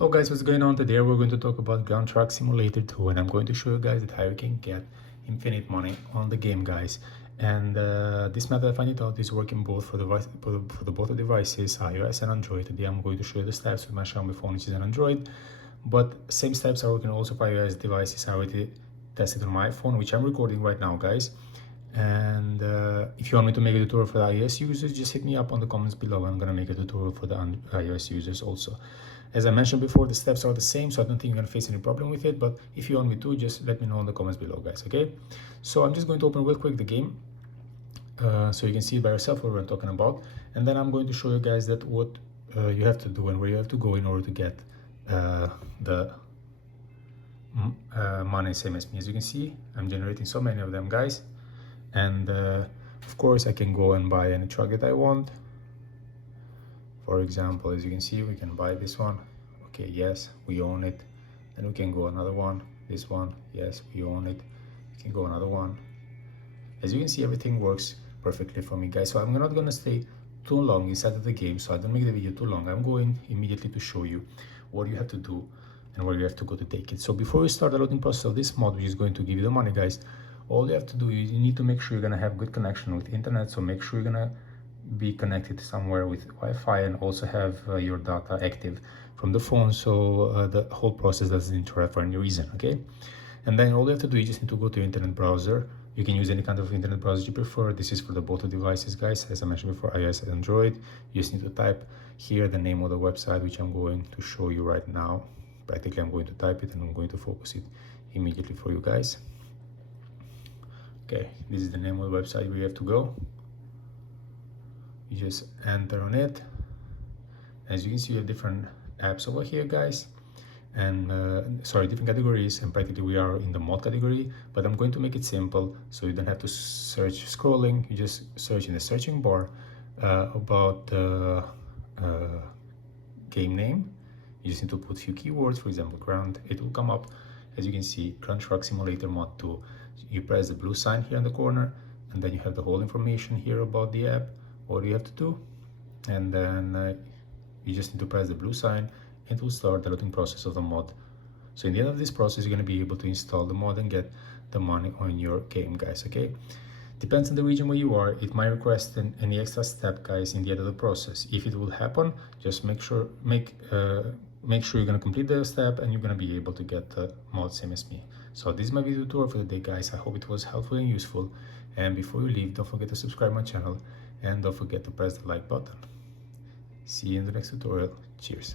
Hello guys, what's going on? Today we're going to talk about Ground Truck Simulator 2 and I'm going to show you guys that how you can get infinite money on the game, guys. And this method, I find it out, is working both for the both devices, iOS and Android. Today I'm going to show you the steps with my Xiaomi phone, which is an Android, but same steps are working also for iOS devices. I already tested on my phone, which I'm recording right now, guys. And if you want me to make a tutorial for the iOS users, just hit me up on the comments below. I'm gonna make a tutorial for the iOS users also. As I mentioned before, the steps are the same, so I don't think you're gonna face any problem with it, but if you want me to, just let me know in the comments below, guys. Okay, so I'm just going to open real quick the game so you can see it by yourself what we're talking about, and then I'm going to show you guys that what you have to do and where you have to go in order to get the money, same as me. As you can see, I'm generating so many of them, guys. And of course I can go and buy any truck that I want. For example, as you can see, we can buy this one. Okay, yes, we own it. Then we can go another one. This one, yes, we own it. We can go another one. As you can see, everything works perfectly for me, guys. So I'm not gonna stay too long inside of the game, so I don't make the video too long. I'm going immediately to show you what you have to do and where you have to go to take it. So before we start the loading process of this mod, which is going to give you the money, guys, all you have to do is you need to make sure you're gonna have good connection with internet. So make sure you're gonna be connected somewhere with Wi-Fi and also have your data active from the phone, so the whole process doesn't interrupt for any reason. Okay, and then all you have to do, you just need to go to your internet browser. You can use any kind of internet browser you prefer. This is for the both devices, guys. As I mentioned before, iOS and Android. You just need to type here the name of the website, which I'm going to show you right now. Practically I'm going to type it and I'm going to focus it immediately for you guys. Okay, this is the name of the website where you have to go. You just enter on it. As you can see, you have different apps over here, guys, and different categories, and practically we are in the mod category, but I'm going to make it simple so you don't have to search scrolling. You just search in the searching bar about the game name. You just need to put a few keywords, for example ground. It will come up, as you can see, Ground Truck Simulator Mod 2. You press the blue sign here in the corner, and then you have the whole information here about the app, what you have to do, and then you just need to press the blue sign and it will start the loading process of the mod. So in the end of this process, you're going to be able to install the mod and get the money on your game, guys. Okay, depends on the region where you are. It might request any extra step, guys, in the end of the process. If it will happen, just make sure you're going to complete the step and you're going to be able to get the mod same as me. So this is my video tutorial for the day, guys. I hope it was helpful and useful, and before you leave, don't forget to subscribe my channel and don't forget to press the like button. See you in the next tutorial. Cheers.